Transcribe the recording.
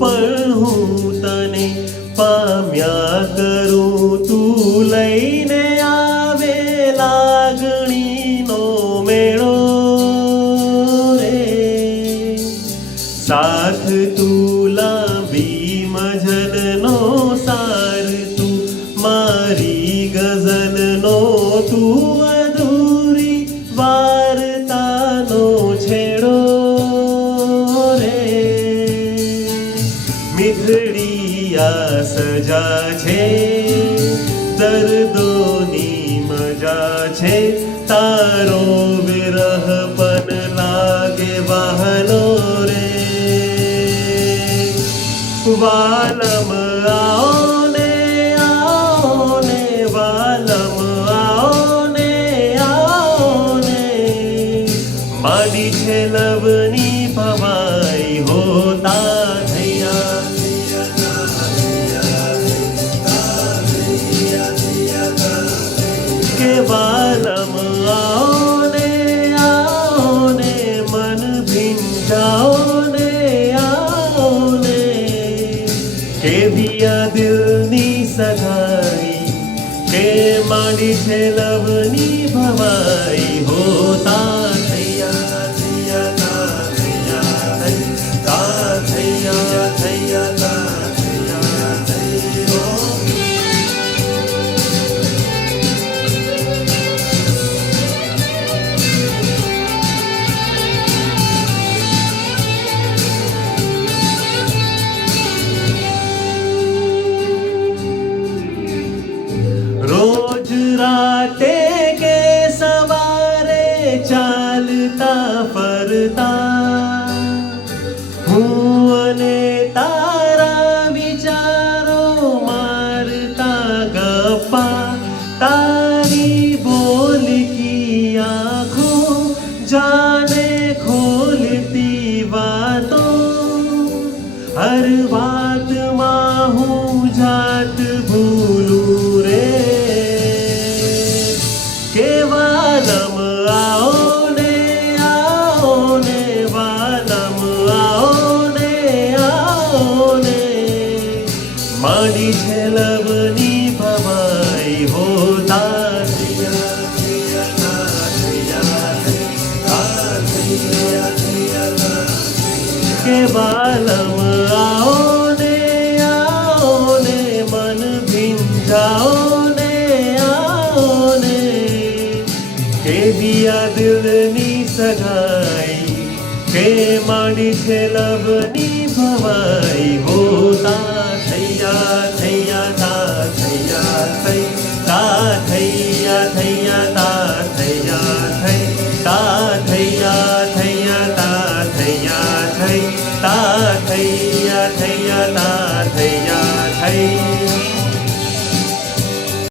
પણ હું તને પામ્યા કરું, તું લઈને આવે લાગણીનો મેળો રે. સાથ તું લાંબી મજલનો સાર, તું મારી ગઝલનો, તું અધૂરી વાર્તાનો છેડો રે. મીઠડીયા સજા છે, દર્દોની મજા છે, તારો વિરહ પણ લાગે વહાલો રે. વાલમ આવો ને આવો ને, વાલમ આવો ને આવો ને, માંડી છે લવની ભવાઈ હોતા થયા. કે વાલમ આવો ને આવો ને, મન ભીંજાઓ ને આવો ને, કેવી આ દિલની સગાઈ, કે માંડી છે લવની ભવાઈ હોતા થયા. થયા થયા થયા થયા થયા. રોજ રાતે કે સવારે ચાલતા ફરતા, હું અને તારા વિચારો મારતા ગપ્પા, તારી બોલકી આંખો જાને ખોલતી વાતો, હર વાતમાં હું જાત ભૂલું રે. કે વાલમ આવો ને આવો ને, વાલમ આવો ને આવો ને, માંડી છે લવની ભવાઈ હોતા થયા. કે વાલમ આવો ને આવો ને, મન ભીંજાઓ ને આવો ને, કેવી આ દિલની સગાઈ, કે માંડી છે લવની ભવાઈ હોતા થયા. થયા થયા થયા થયા થયા.